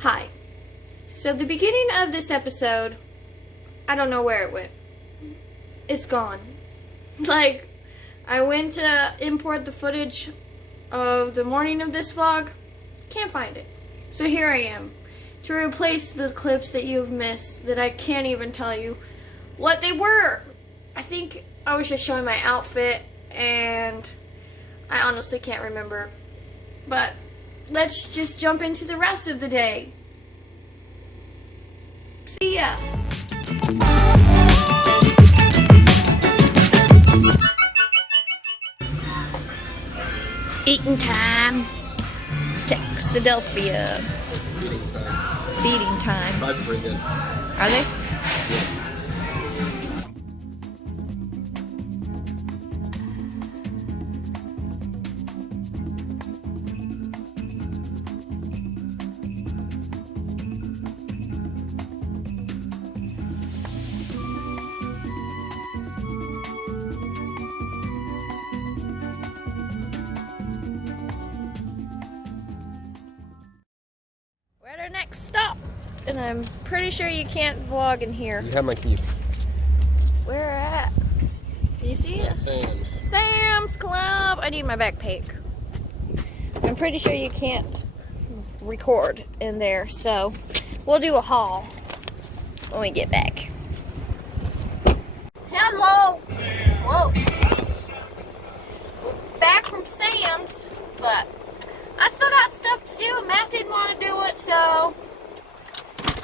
Hi. So the beginning of this episode, I don't know where it went. It's gone. Like, I went to import the footage of the morning of this vlog. Can't find it. So here I am to replace the clips that you've missed that I can't even tell you what they were. I think I was just showing my outfit and I honestly can't remember. But let's just jump into the rest of the day. See ya. Eating time. Texadelphia. Feeding time. Feeding time. Fries are pretty good. Are they? Yeah. We're at our next stop. And I'm pretty sure you can't vlog in here. You have my keys. Where at? Can you see it? Sam's. Sam's Club. I need my backpack. I'm pretty sure you can't record in there, so we'll do a haul when we get back. Hello. Whoa. We're back from Sam's, but I still got stuff to do. Matt didn't want to do it, so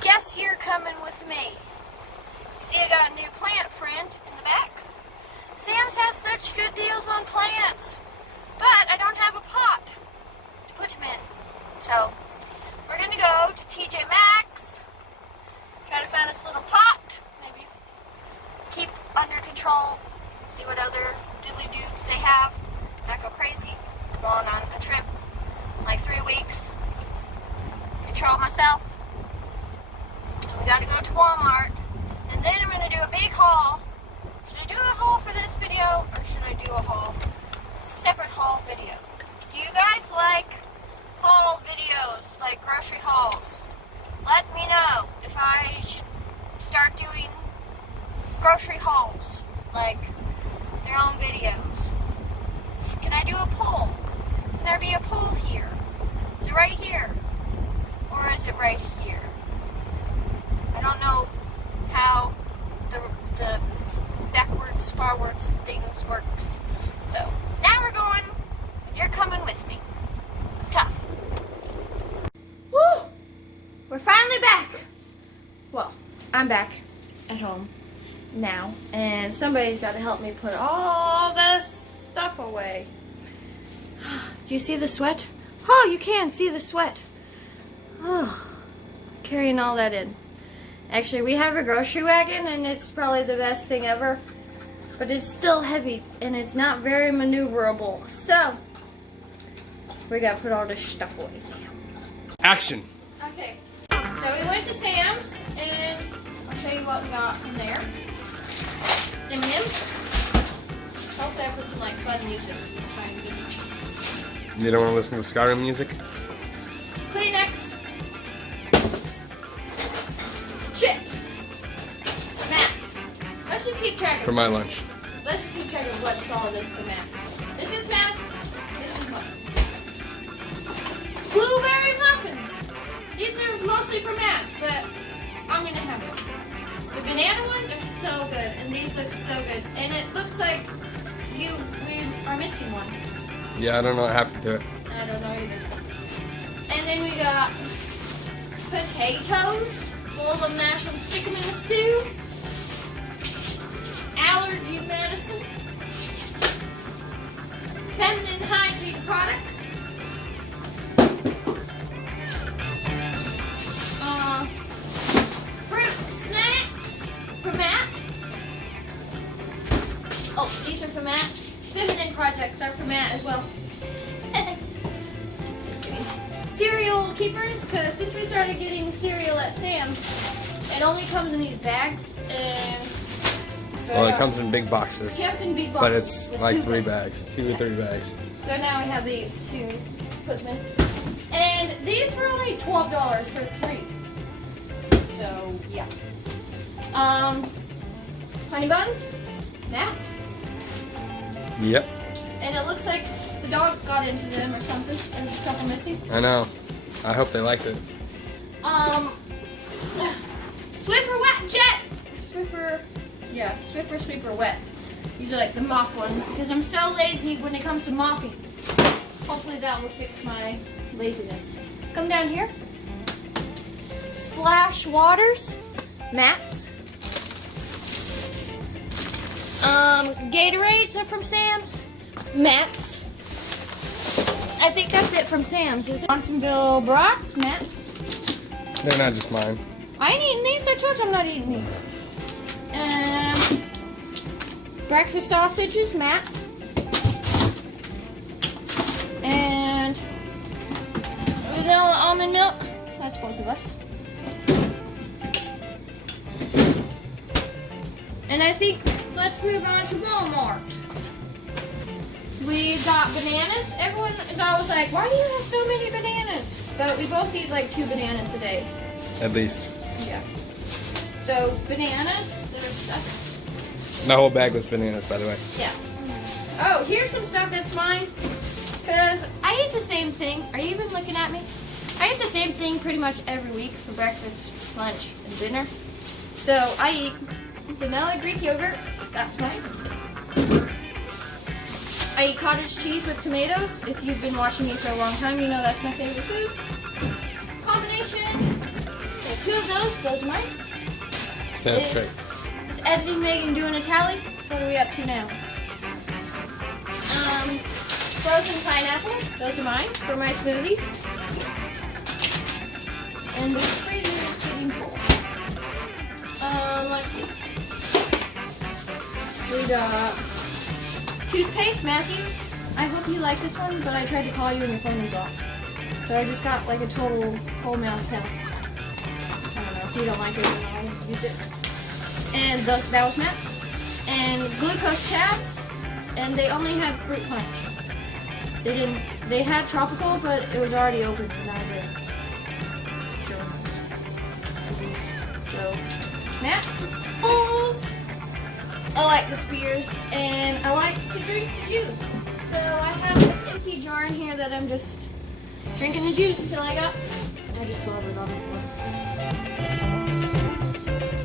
guess you're coming with me. See, I got a new plant friend in the back. Sam's has such good deals on plants, but I don't have a pot to put them in. So we're gonna go to TJ Maxx, try to find us a little pot, maybe keep under control, see what other diddly dudes they have, not go crazy. I'm going on a trip in like 3 weeks, control myself. We gotta go to Walmart, and then I'm gonna do a big haul. Should I do a haul for this video, or should I do a haul, separate haul video? Do you guys like haul videos, like grocery hauls? Let me know if I should start doing grocery hauls, like their own videos. Can I do a poll? Can there be a poll here? Is it right here? Or is it right here? I don't know how the backwards, forwards things works. So now we're going, and you're coming with me. Tough. Woo! We're finally back. Well, I'm back at home now, and somebody's got to help me put all this stuff away. Do you see the sweat? Oh, you can see the sweat. Oh, carrying all that in. Actually, we have a grocery wagon, and it's probably the best thing ever, but it's still heavy, and it's not very maneuverable. So, we gotta put all this stuff away. Action. Okay, so we went to Sam's, and I'll show you what we got from there. M&M's. Hopefully I put some like fun music behind this. You don't want to listen to Skyrim music? Kleenex. Chips. Matt's. Let's just keep track of For my lunch. Let's just keep track of what's all this for Matt's. This is Matt's. This is mine. Blueberry muffins. These are mostly for Matt's, but I'm gonna have one. The banana ones are so good, and these look so good. And it looks like we are missing one. Yeah, I don't know what happened to it. I don't know either. And then we got potatoes. Boil them, mash them, stick them in the stew. Allergy medicine. Feminine hygiene products. Fruit snacks for Matt. Oh, these are for Matt. Feminine projects are for Matt as well. Just kidding. Cereal keepers, because since we started getting cereal at Sam's, it only comes in these bags, and so Well, it comes in big boxes. kept in big boxes. But it's with like 2 3 bags. bags. 2 or 3 bags. So now we have these to put them in. And these were only $12 for 3. So yeah. Honey buns, Matt. Yep. And it looks like the dogs got into them or something. There's a couple missing. I know. I hope they liked it. Swiffer Wet Jet. Swiffer Sweeper Wet. These are like the mop ones because I'm so lazy when it comes to mopping. Hopefully that will fix my laziness. Come down here. Splash Waters, mats. Gatorades are from Sam's. Mats. I think that's it from Sam's. Is it Johnsonville Brats? Mats. They're not just mine. I ain't eating these. I told you I'm not eating these. Breakfast sausages, mats. And vanilla almond milk. That's both of us. And I think let's move on to Walmart. We got bananas. Everyone is always like, why do you have so many bananas? But we both eat like 2 bananas a day. At least. Yeah. So bananas, there's stuff. The whole bag was bananas, by the way. Yeah. Oh, here's some stuff that's mine. Because I eat the same thing. Are you even looking at me? I eat the same thing pretty much every week for breakfast, lunch, and dinner. So I eat vanilla Greek yogurt. That's mine. I eat cottage cheese with tomatoes. If you've been watching me for a long time, you know that's my favorite food. Combination. There's 2 of those. Those are mine. Sounds great. Is editing Megan doing a tally? What are we up to now? Frozen pineapple. Those are mine for my smoothies. And the freezer is getting full. Let's see. We got toothpaste, Matthews. I hope you like this one, but I tried to call you and your phone was off. So I just got like a total whole mouth count. I don't know if you don't like it, then I'll use it. And that was Matt. And glucose tabs, and they only had fruit punch. They had tropical, but it was already open and I did. So, Matt, bowls. I like the spears, and I like to drink the juice. So I have an empty jar in here that I'm just drinking the juice till I just love it on the floor.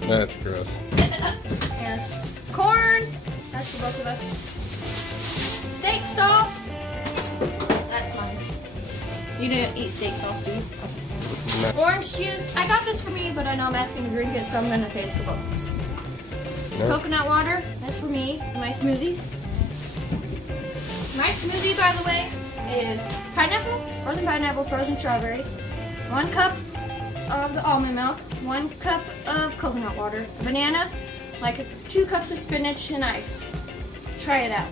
That's gross. Here. Corn. That's for both of us. Steak sauce. That's mine. You didn't eat steak sauce, do you? Okay. No. Orange juice. I got this for me, but I know Matt's going to drink it, so I'm going to say it's for both of us. No. Coconut water. That's for me. My smoothies. My smoothie, by the way, is pineapple, frozen pineapple, frozen strawberries, 1 cup of the almond milk, 1 cup of coconut water, a banana, like 2 cups of spinach and ice. Try it out.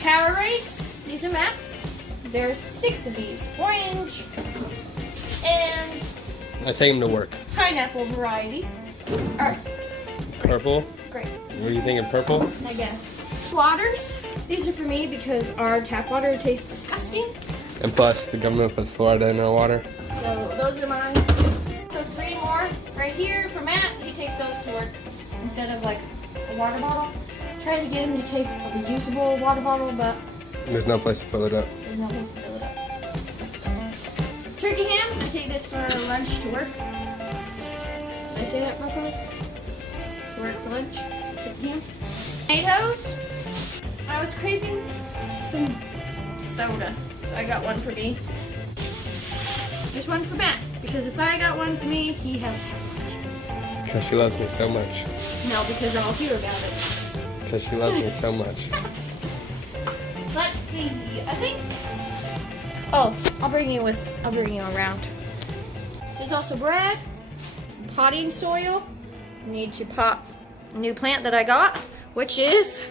Powerades. These are Matt's. There's 6 of these. Orange and I take them to work. pineapple variety. Alright, Purple? great. What do you think of purple? I guess. Waters. These are for me because our tap water tastes disgusting. And plus, the government puts Florida in our water. So those are mine. So 3 more right here for Matt. He takes those to work instead of like a water bottle. Try to get him to take a reusable water bottle, but There's no place to fill it up. there's no place to fill it up. Turkey ham. I take this for lunch to work. Did I say that properly? To work for lunch. Turkey ham. Tomatoes. I was craving some soda, so I got one for me. There's one for Matt, because if I got one for me, he has half. Because she loves me so much. No, because I'll hear about it. Because she loves me so much. Let's see. I think. Oh, I'll bring you around. There's also bread, potting soil. Need to pot a new plant that I got, which is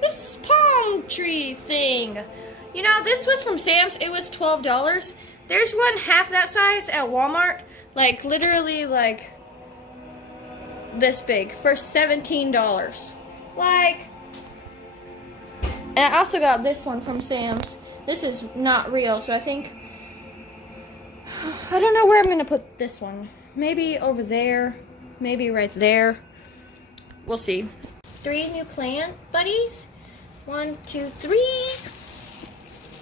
this palm tree thing. You know, this was from Sam's. It was $12. There's one half that size at Walmart, like literally like this big for $17. Like, and I also got this one from Sam's. This is not real, so I think I don't know where I'm gonna put this one. Maybe over there, maybe right there. We'll see. 3 new plant buddies. 1, 2, 3.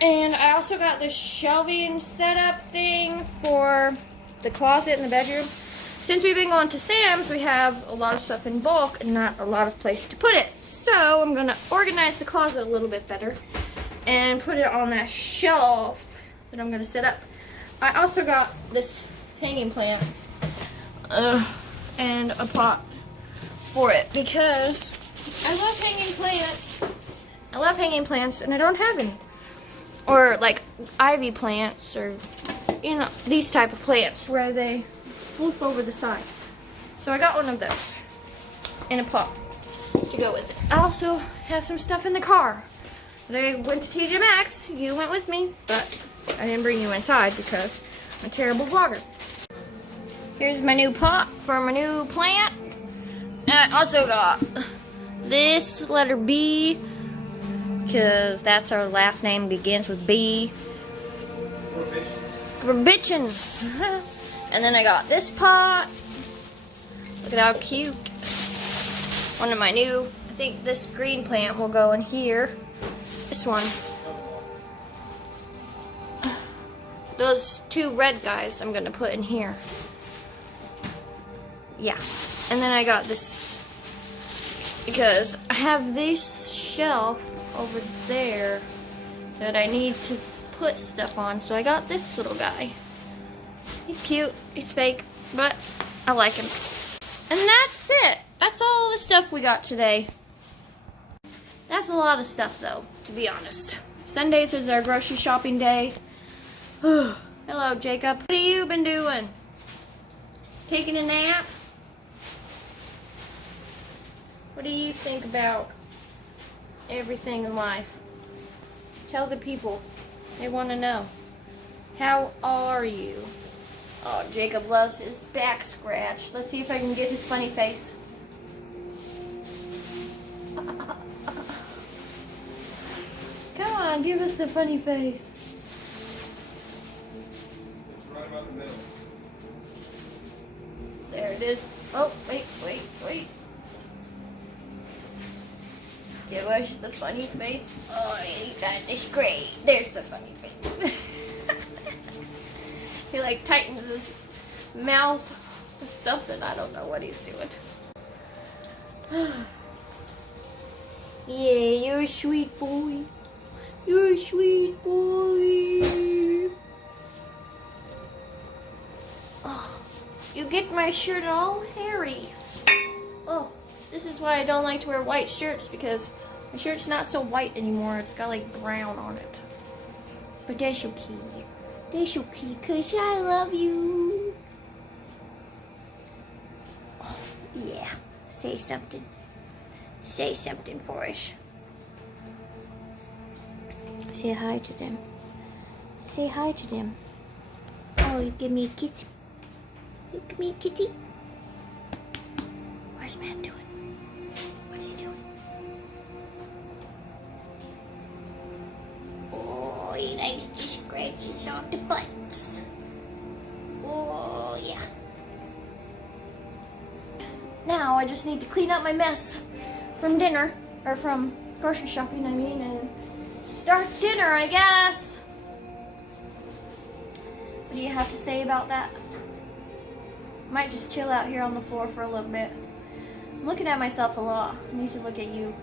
And I also got this shelving setup thing for the closet in the bedroom. Since we've been going to Sam's, we have a lot of stuff in bulk and not a lot of place to put it. So I'm gonna organize the closet a little bit better and put it on that shelf that I'm gonna set up. I also got this hanging plant and a pot for it because I love hanging plants. I love hanging plants and I don't have any. Or like ivy plants or, you know, these type of plants where they flip over the side. So I got one of those in a pot to go with it. I also have some stuff in the car. I went to TJ Maxx. You went with me, but I didn't bring you inside because I'm a terrible vlogger. Here's my new pot for my new plant. And I also got this letter B because that's our last name, begins with B. For bitchin'. And then I got this pot. Look at how cute. One of my new, I think this green plant will go in here. This one. Those 2 red guys I'm gonna put in here. Yeah. And then I got this because I have this shelf over there that I need to put stuff on. So I got this little guy. He's cute, he's fake, but I like him. And that's it. That's all the stuff we got today. That's a lot of stuff though, to be honest. Sundays is our grocery shopping day. Hello, Jacob. What have you been doing? Taking a nap? What do you think about everything in life? Tell the people. They want to know. How are you? Oh, Jacob loves his back scratched. Let's see if I can get his funny face. Come on, give us the funny face. Right about the middle. There it is. Oh, wait. Give us the funny face. Oh, that is great. There's the funny face. He like tightens his mouth or something. I don't know what he's doing. Yeah, you're a sweet boy. You're a sweet boy. Oh, you get my shirt all hairy. Oh, this is why I don't like to wear white shirts, because my shirt's not so white anymore. It's got like brown on it. But that's okay. That's okay, because I love you. Oh, yeah. Say something. Say something for us. Say hi to them. Say hi to them. Oh, you give me a kiss. You give me a kitty. Where's Matt doing? What's he doing? Oh, he likes to scratch his on the butts. Oh, yeah. Now I just need to clean up my mess from dinner, or from grocery shopping, I mean, and start dinner, I guess. What do you have to say about that? Might just chill out here on the floor for a little bit. I'm looking at myself a lot. I need to look at you.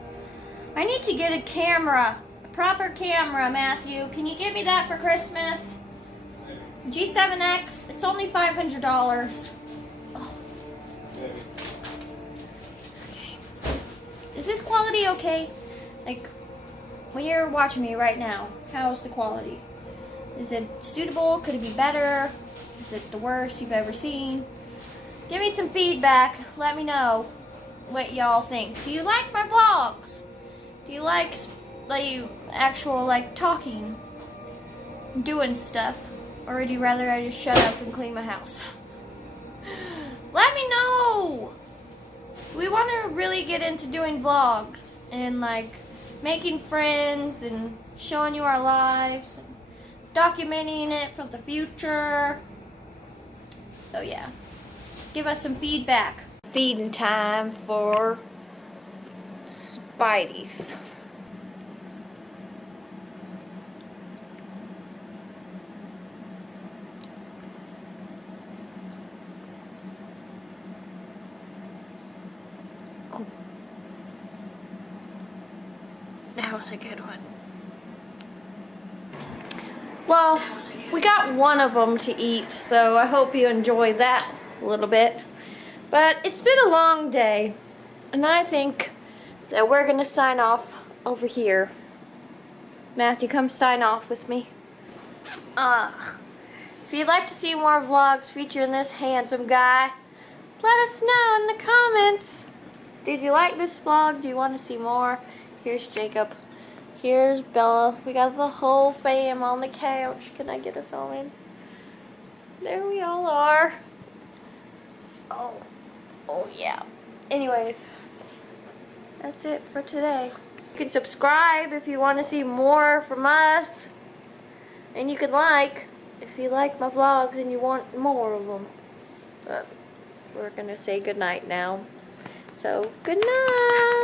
I need to get a camera, a proper camera, Matthew. Can you give me that for Christmas? G7X, it's only $500. Oh. Okay. Is this quality okay? Like, when you're watching me right now, how's the quality? Is it suitable? Could it be better? Is it the worst you've ever seen? Give me some feedback. Let me know what y'all think. Do you like my vlogs? Do you like actual talking, doing stuff? Or would you rather I just shut up and clean my house? Let me know! We want to really get into doing vlogs and making friends and showing you our lives, and documenting it for the future. So yeah, give us some feedback. Feeding time for Spideys. Oh, that was a good one. Well, we got one of them to eat, so I hope you enjoyed that a little bit. But it's been a long day, and I think that we're gonna sign off over here. Matthew, come sign off with me. If you'd like to see more vlogs featuring this handsome guy, let us know in the comments. Did you like this vlog? Do you want to see more? Here's Jacob. Here's Bella. We got the whole fam on the couch. Can I get us all in? There we all are. Oh yeah. Anyways, that's it for today. You can subscribe if you want to see more from us. And you can like if you like my vlogs and you want more of them. But we're going to say goodnight now. So, good night.